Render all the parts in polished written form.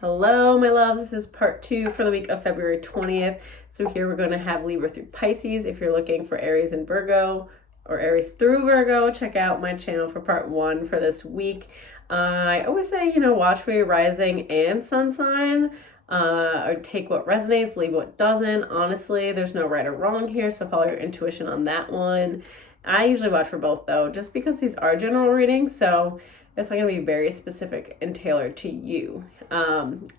Hello, my loves. This is part 2 for the week of February 20th. So here we're going to have Libra through Pisces. If you're looking for Aries and Virgo or Aries through Virgo, check out my channel for part 1 for this week. I always say, watch for your rising and sun sign. Or take what resonates, leave what doesn't. Honestly, there's no right or wrong here, so follow your intuition on that one. I usually watch for both though, just because these are general readings, so it's not going to be very specific and tailored to you.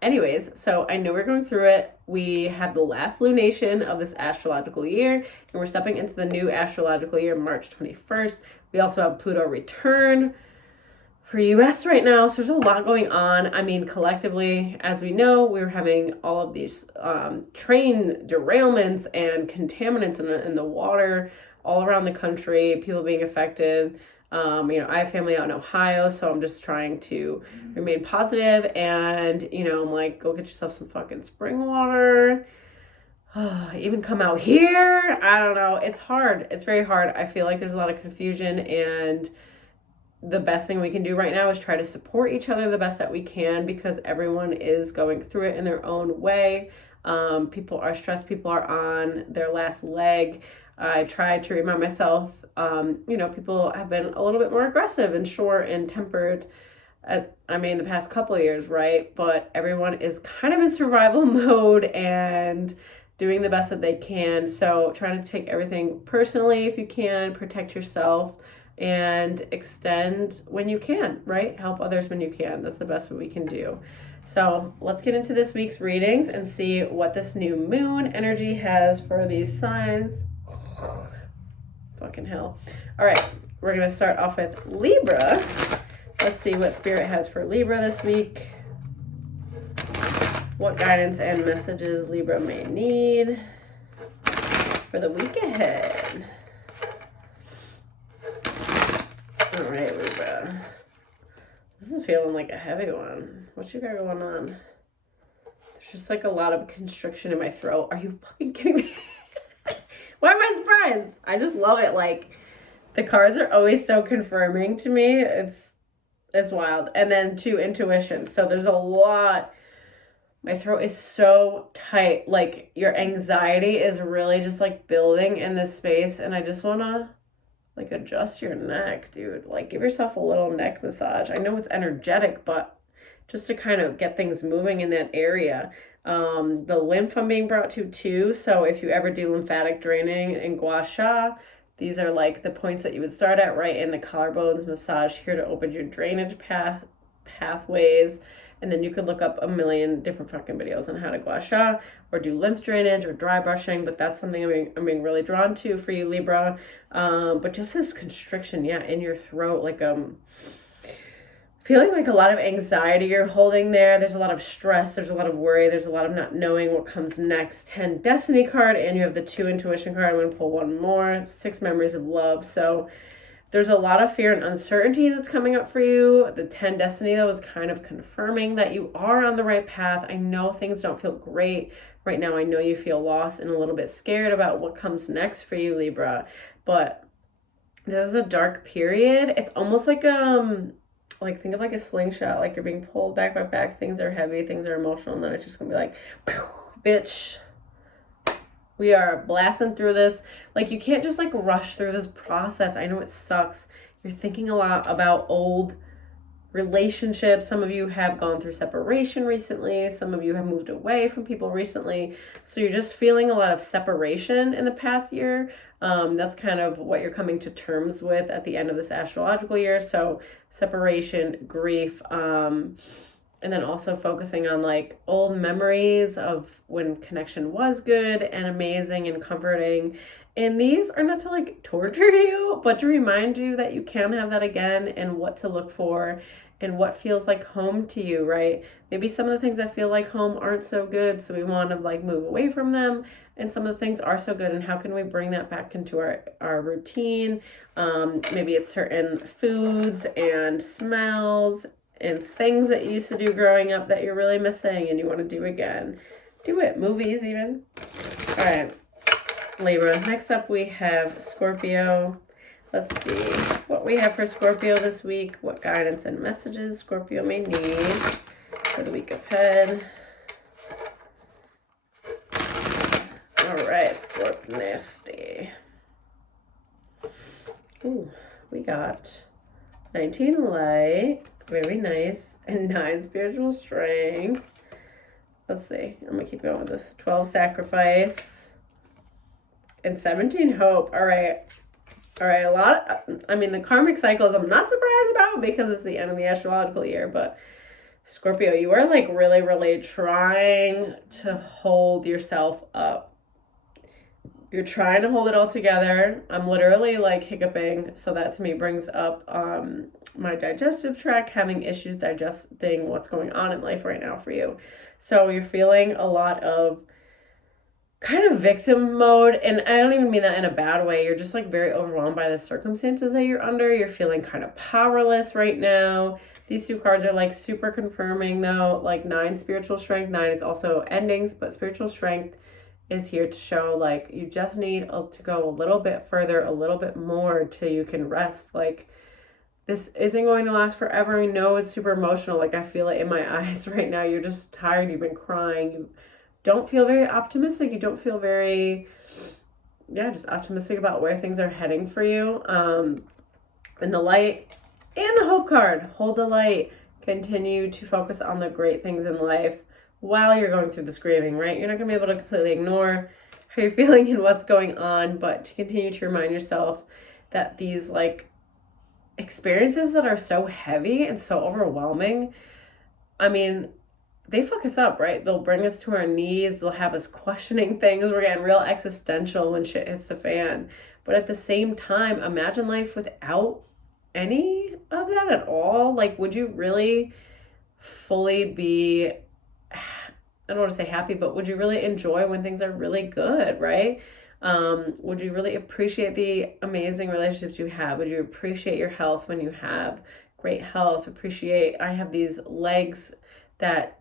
Anyways, so I know we're going through it. We have the last lunation of this astrological year, and we're stepping into the new astrological year, March 21st. We also have Pluto return for US right now, so there's a lot going on. I mean, collectively, as we know, we're having all of these train derailments and contaminants in the water all around the country, people being affected. I have family out in Ohio, so I'm just trying to remain positive and, I'm like, go get yourself some fucking spring water. Even come out here. I don't know. It's hard. It's very hard. I feel like there's a lot of confusion, and the best thing we can do right now is try to support each other the best that we can, because everyone is going through it in their own way. People are stressed. People are on their last leg. I try to remind myself, people have been a little bit more aggressive and short and tempered the past couple of years, right? But everyone is kind of in survival mode and doing the best that they can. So trying to take everything personally if you can, protect yourself, and extend when you can, right? Help others when you can. That's the best we can do. So let's get into this week's readings and see what this new moon energy has for these signs. Fucking hell. All right, we're going to start off with Libra. Let's see what Spirit has for Libra this week. What guidance and messages Libra may need for the week ahead. All right, Libra. This is feeling like a heavy one. What you got going on? There's just like a lot of constriction in my throat. Are you fucking kidding me? Why am I surprised? I just love it. Like, the cards are always so confirming to me. It's wild. And then 2, intuition. So there's a lot. My throat is so tight. Like, your anxiety is really just like building in this space. And I just want to like adjust your neck, dude. Like, give yourself a little neck massage. I know it's energetic, but just to kind of get things moving in that area. The lymph I'm being brought to too. So if you ever do lymphatic draining in gua sha, these are like the points that you would start at, right in the collarbones. Massage here to open your drainage pathways. And then you could look up a million different fucking videos on how to gua sha or do lymph drainage or dry brushing. But that's something I'm being really drawn to for you, Libra. But just this constriction, in your throat, like feeling like a lot of anxiety you're holding there. There's a lot of stress. There's a lot of worry. There's a lot of not knowing what comes next. 10 Destiny card, and you have the 2 Intuition card. I'm going to pull one more. 6 Memories of Love. So there's a lot of fear and uncertainty that's coming up for you. The 10 Destiny, though, is kind of confirming that you are on the right path. I know things don't feel great right now. I know you feel lost and a little bit scared about what comes next for you, Libra. But this is a dark period. It's almost like think of like a slingshot, like you're being pulled back by back. Things are heavy, things are emotional, and then it's just gonna be like, bitch, we are blasting through this. Like, you can't just like rush through this process. I know it sucks. You're thinking a lot about old relationships. Some of you have gone through separation recently. Some of you have moved away from people recently. So you're just feeling a lot of separation in the past year. That's kind of what you're coming to terms with at the end of this astrological year. So separation, grief, and then also focusing on like old memories of when connection was good and amazing and comforting. And these are not to like torture you, but to remind you that you can have that again, and what to look for and what feels like home to you, right? Maybe some of the things that feel like home aren't so good, so we want to like move away from them. And some of the things are so good, and how can we bring that back into our routine? Maybe it's certain foods and smells and things that you used to do growing up that you're really missing and you want to do again. Do it. Movies even. All right, Libra. Next up we have Scorpio. Let's see what we have for Scorpio this week. What guidance and messages Scorpio may need for the week ahead. All right, Scorp nasty. Ooh, we got 19 light, very nice, and 9 spiritual strength. Let's see, I'm gonna keep going with this. 12 sacrifice, and 17 hope. All right, a lot of, I mean, the karmic cycles I'm not surprised about because it's the end of the astrological year, but Scorpio, you are like really, really trying to hold yourself up. You're trying to hold it all together. I'm literally like hiccuping, so that to me brings up my digestive tract, having issues digesting what's going on in life right now for you. So you're feeling a lot of kind of victim mode, and I don't even mean that in a bad way. You're just like very overwhelmed by the circumstances that you're under. You're feeling kind of powerless right now. These 2 cards are like super confirming though, like 9 spiritual strength. 9 is also endings, but spiritual strength is here to show like you just need to go a little bit further, a little bit more till you can rest. Like this isn't going to last forever. I know it's super emotional. Like I feel it in my eyes right now. You're just tired. You've been crying. You don't feel very optimistic. You don't feel very, just optimistic about where things are heading for you. And the light and the hope card. Hold the light. Continue to focus on the great things in life while you're going through this grieving, right? You're not going to be able to completely ignore how you're feeling and what's going on, but to continue to remind yourself that these like experiences that are so heavy and so overwhelming, I mean, they fuck us up, right? They'll bring us to our knees. They'll have us questioning things. We're getting real existential when shit hits the fan. But at the same time, imagine life without any of that at all. Like, would you really fully be, I don't want to say happy, but would you really enjoy when things are really good, right? Would you really appreciate the amazing relationships you have? Would you appreciate your health when you have great health? I have these legs that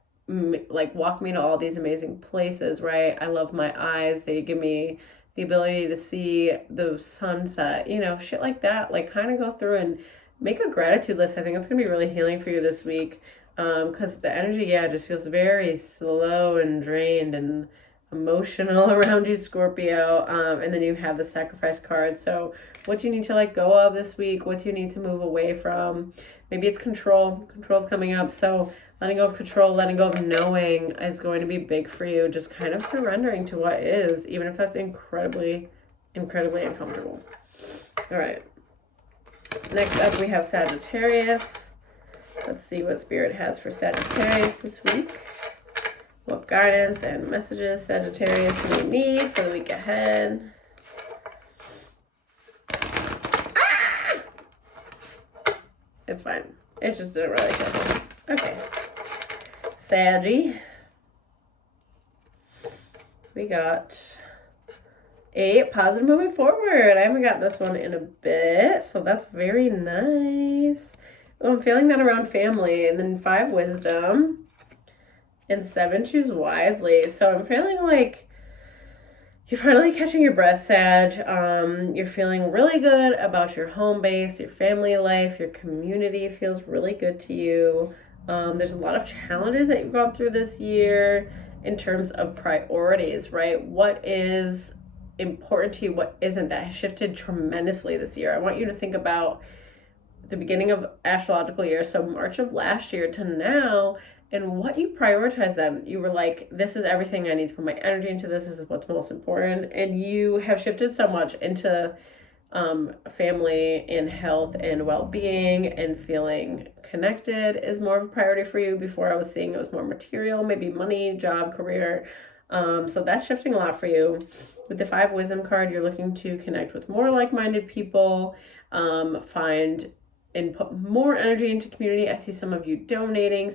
like walk me to all these amazing places, right? I love my eyes. They give me the ability to see the sunset, shit like that. Like kind of go through and make a gratitude list. I think it's going to be really healing for you this week. Because the energy, just feels very slow and drained and emotional around you, Scorpio. And then you have the sacrifice card. So what you need to let go of this week, what you need to move away from. Maybe it's control. Control's coming up. So letting go of control, letting go of knowing is going to be big for you. Just kind of surrendering to what is, even if that's incredibly, incredibly uncomfortable. All right. Next up, we have Sagittarius. Let's see what Spirit has for Sagittarius this week. What guidance and messages Sagittarius may need for the week ahead. Ah! It's fine. It just didn't really happen. Okay. Saggy. We got a positive movement forward. I haven't got this one in a bit, so that's very nice. Oh, I'm feeling that around family. And then 5 wisdom. And 7 choose wisely. So I'm feeling like you're finally catching your breath, Sag. You're feeling really good about your home base, your family life, your community feels really good to you. There's a lot of challenges that you've gone through this year in terms of priorities, right? What is important to you? What isn't? That has shifted tremendously this year. I want you to think about the beginning of astrological year, so March of last year to now, and what you prioritize then. You were like, this is everything I need to put my energy into. This is what's most important. And you have shifted so much into family and health and well-being, and feeling connected is more of a priority for you. Before I was seeing it was more material, maybe money, job, career. So that's shifting a lot for you. With the 5 wisdom card, you're looking to connect with more like-minded people, find and put more energy into community. I see some of you donating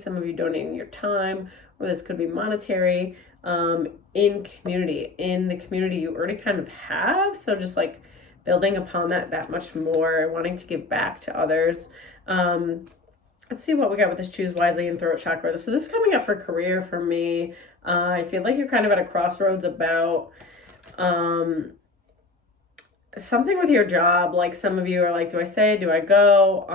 your time, or this could be monetary, in community, in the community you already kind of have. So just like building upon that much more, wanting to give back to others. Let's see what we got with this choose wisely and throat chakra. So this is coming up for career for me. I feel like you're kind of at a crossroads about something with your job. Like some of you are like, do I stay, do I go?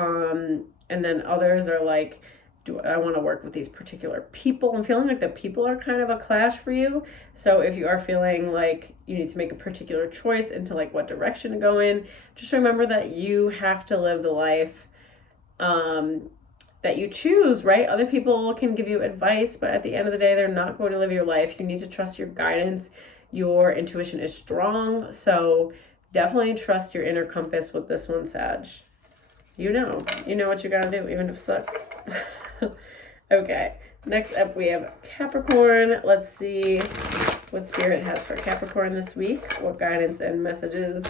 And then others are like, do I want to work with these particular people? I'm feeling like the people are kind of a clash for you. So if you are feeling like you need to make a particular choice into like what direction to go in, just remember that you have to live the life that you choose, right? Other people can give you advice, but at the end of the day, they're not going to live your life. You need to trust your guidance. Your intuition is strong, so definitely trust your inner compass with this one, Sag. You know what you gotta do, even if it sucks. Okay, next up we have Capricorn. Let's see what Spirit has for Capricorn this week. What guidance and messages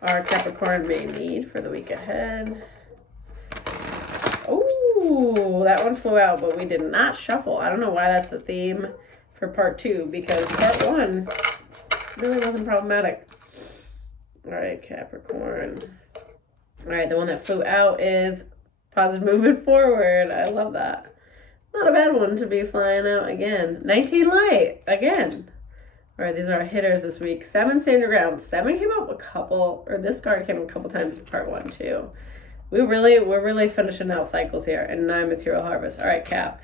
our Capricorn may need for the week ahead. Oh, that one flew out, but we did not shuffle. I don't know why that's the theme for part 2, because part 1 really wasn't problematic. All right, Capricorn. All right, the one that flew out is positive movement forward. I love that. Not a bad one to be flying out again. 19 light again. All right, these are our hitters this week. 7, stand your ground. 7 came up a couple, or this card came a couple times in part 1 too. We're really finishing out cycles here. And 9, material harvest. All right, Cap.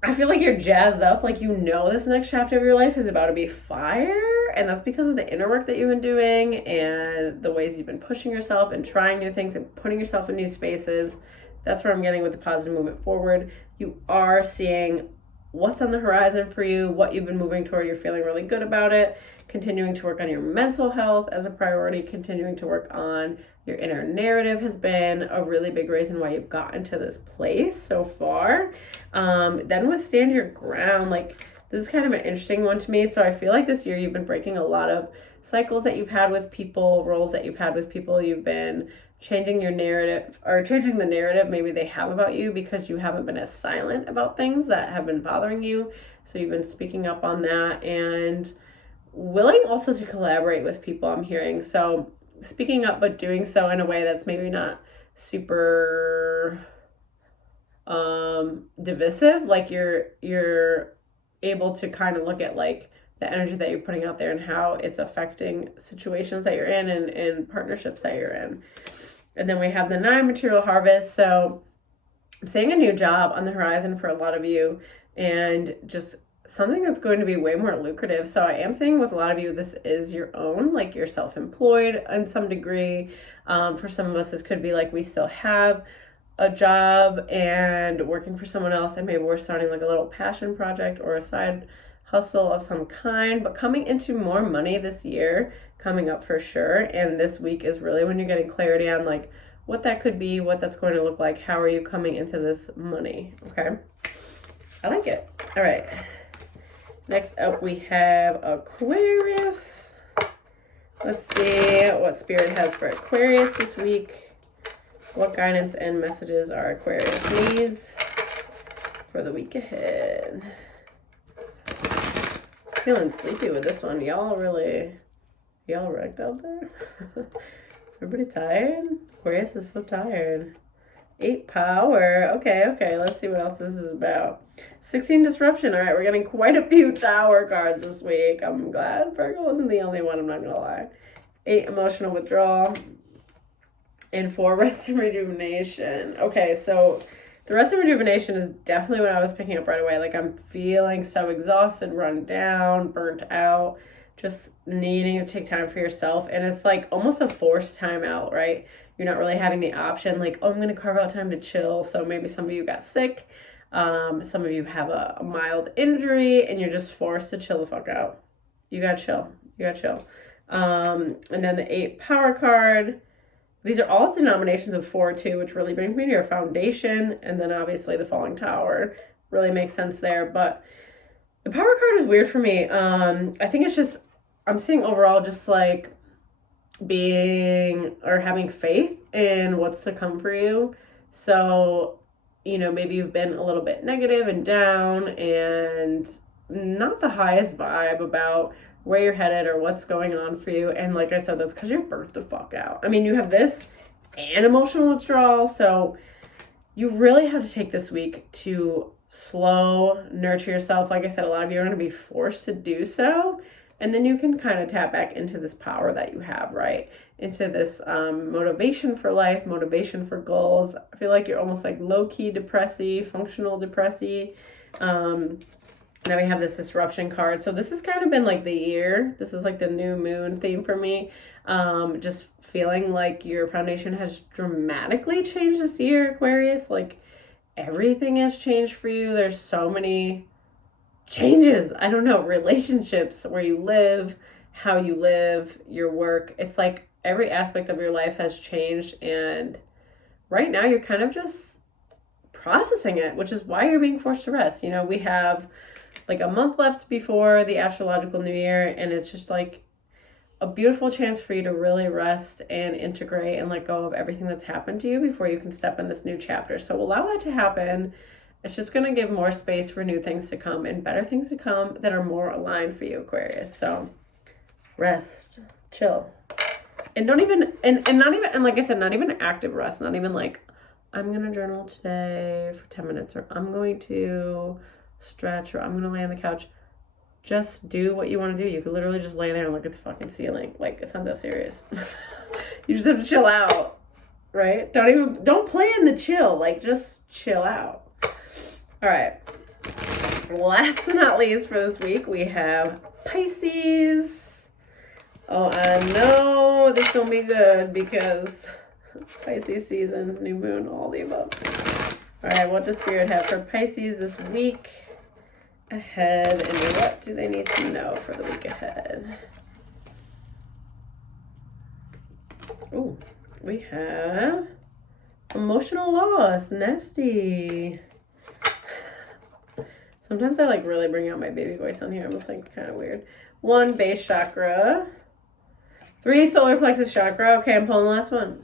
I feel like you're jazzed up, like you know this next chapter of your life is about to be fire, and that's because of the inner work that you've been doing and the ways you've been pushing yourself and trying new things and putting yourself in new spaces. That's where I'm getting with the positive movement forward. You are seeing what's on the horizon for you, what you've been moving toward. You're feeling really good about it. Continuing to work on your mental health as a priority, continuing to work on your inner narrative has been a really big reason why you've gotten to this place so far. Then with stand your ground, like this is kind of an interesting one to me. So I feel like this year you've been breaking a lot of cycles that you've had with people, roles that you've had with people. You've been changing your narrative, or changing the narrative maybe they have about you, because you haven't been as silent about things that have been bothering you. So you've been speaking up on that and willing also to collaborate with people, I'm hearing. So speaking up, but doing so in a way that's maybe not super divisive. Like you're able to kind of look at like the energy that you're putting out there and how it's affecting situations that you're in and partnerships that you're in. And then we have the 9, material harvest. So I'm seeing a new job on the horizon for a lot of you, and just something that's going to be way more lucrative. So I am saying with a lot of you, this is your own, like you're self-employed in some degree. For some of us, this could be like we still have a job and working for someone else, and maybe we're starting like a little passion project or a side hustle of some kind, but coming into more money this year, coming up for sure. And this week is really when you're getting clarity on like what that could be, what that's going to look like, how are you coming into this money, okay? I like it. All right. Next up, we have Aquarius. Let's see what Spirit has for Aquarius this week. What guidance and messages are Aquarius needs for the week ahead? Feeling sleepy with this one. Y'all wrecked out there? Everybody tired? Aquarius is so tired. 8 power. Okay. Let's see what else this is about. 16 disruption. All right, we're getting quite a few tower cards this week. I'm glad Virgo wasn't the only one, I'm not gonna lie. 8 emotional withdrawal. And 4 rest and rejuvenation. Okay, so the rest and rejuvenation is definitely what I was picking up right away. Like I'm feeling so exhausted, run down, burnt out, just needing to take time for yourself. And it's like almost a forced time out, right? You're not really having the option like, oh, I'm going to carve out time to chill. So maybe some of you got sick. Some of you have a mild injury and you're just forced to chill the fuck out. You got to chill. And then the 8 power card. These are all denominations of 4 too, which really brings me to your foundation. And then obviously the falling tower really makes sense there. But the power card is weird for me. I think it's just, I'm seeing overall just like being or having faith in what's to come for you. So, maybe you've been a little bit negative and down and not the highest vibe about where you're headed or what's going on for you. And like I said, that's because you're burnt the fuck out. I mean, you have this and emotional withdrawal. So you really have to take this week to slow, nurture yourself. Like I said, a lot of you are going to be forced to do so. And then you can kind of tap back into this power that you have, right? Into this motivation for life, motivation for goals. I feel like you're almost like low-key depressy, functional depressy. Now we have this disruption card. So this has kind of been like the year. This is like the new moon theme for me. Just feeling like your foundation has dramatically changed this year, Aquarius. Like everything has changed for you. There's so many changes. I don't know, relationships, where you live, how you live, your work. It's like every aspect of your life has changed. And right now you're kind of just processing it, which is why you're being forced to rest. You know, we have like a month left before the astrological new year, and it's just like a beautiful chance for you to really rest and integrate and let go of everything that's happened to you before you can step in this new chapter. So allow that to happen. It's just going to give more space for new things to come and better things to come that are more aligned for you, Aquarius. So rest, chill, and don't even, and not even, and like I said, not even active rest, not even like, I'm going to journal today for 10 minutes, or I'm going to stretch, or I'm going to lay on the couch. Just do what you want to do. You could literally just lay there and look at the fucking ceiling. Like, it's not that serious. You just have to chill out, right? Don't plan the chill. Like, just chill out. All right. Last but not least for this week, we have Pisces. Oh, I know this is going to be good because Pisces season, new moon, all the above. All right, what does Spirit have for Pisces this week ahead, and what do they need to know for the week ahead? Ooh, we have emotional loss, nasty. Sometimes I like really bring out my baby voice on here. I'm just like kind of weird. 1 base chakra, 3 solar plexus chakra. Okay, I'm pulling the last one.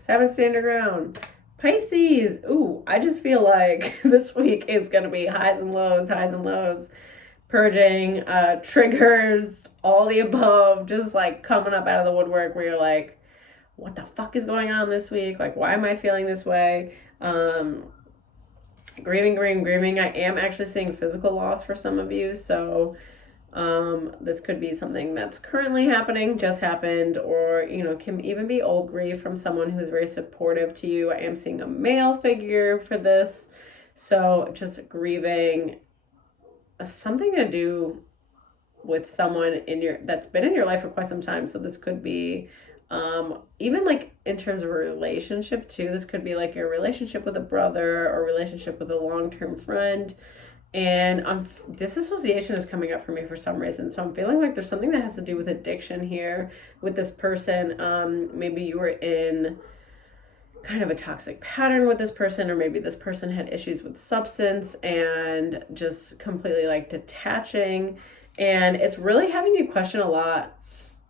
7 stand your ground. Pisces. Ooh, I just feel like this week is going to be highs and lows, purging, triggers, all the above, just like coming up out of the woodwork where you're like, what the fuck is going on this week? Like, why am I feeling this way? Grieving. I am actually seeing physical loss for some of you. So this could be something that's currently happening, just happened, or, you know, can even be old grief from someone who's very supportive to you. I am seeing a male figure for this. So just grieving something to do with someone that's been in your life for quite some time. So this could be even like in terms of a relationship too. This could be like your relationship with a brother or relationship with a long-term friend. And disassociation is coming up for me for some reason. So I'm feeling like there's something that has to do with addiction here with this person. Maybe you were in kind of a toxic pattern with this person, or maybe this person had issues with substance and just completely like detaching. And it's really having you question a lot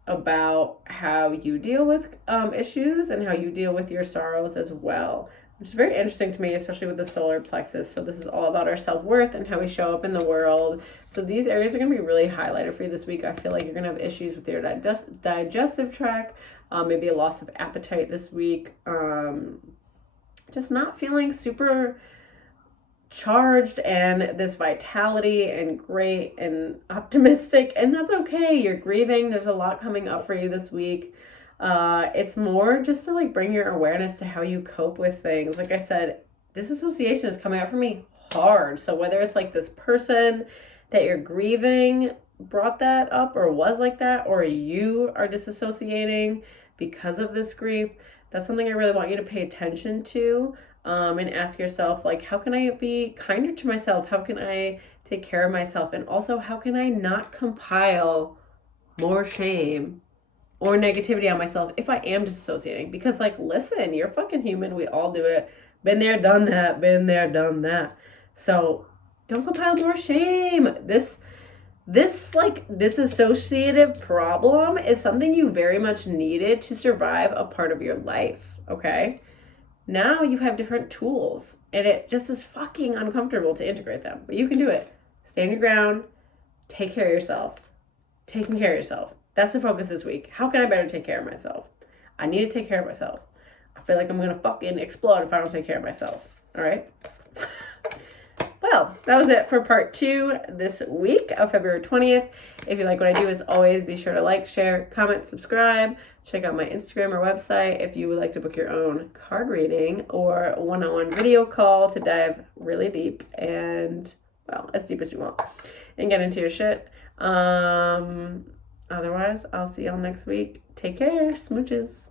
about how you deal with issues and how you deal with your sorrows as well, which is very interesting to me, especially with the solar plexus. So this is all about our self-worth and how we show up in the world. So these areas are going to be really highlighted for you this week. I feel like you're going to have issues with your digestive tract, maybe a loss of appetite this week, just not feeling super charged and this vitality and great and optimistic, and that's okay. You're grieving. There's a lot coming up for you this week. It's more just to like bring your awareness to how you cope with things. Like I said, disassociation is coming up for me hard. So whether it's like this person that you're grieving brought that up or was like that, or you are disassociating because of this grief, that's something I really want you to pay attention to. And ask yourself, like, how can I be kinder to myself? How can I take care of myself? And also, how can I not compile more shame or negativity on myself if I am disassociating? Because, like, listen, you're fucking human. We all do it. Been there, done that. Been there, done that. So don't compile more shame. This like disassociative problem is something you very much needed to survive a part of your life, okay? Now you have different tools, and it just is fucking uncomfortable to integrate them. But you can do it. Stand your ground. Take care of yourself. Taking care of yourself. That's the focus this week. How can I better take care of myself? I need to take care of myself. I feel like I'm going to fucking explode if I don't take care of myself. All right? Well, So that was it for part 2 this week of February 20th. If you like what I do, as always, be sure to like, share, comment, subscribe. Check out my Instagram or website if you would like to book your own card reading or one-on-one video call to dive really deep and, well, as deep as you want and get into your shit. Otherwise, I'll see y'all next week. Take care. Smooches.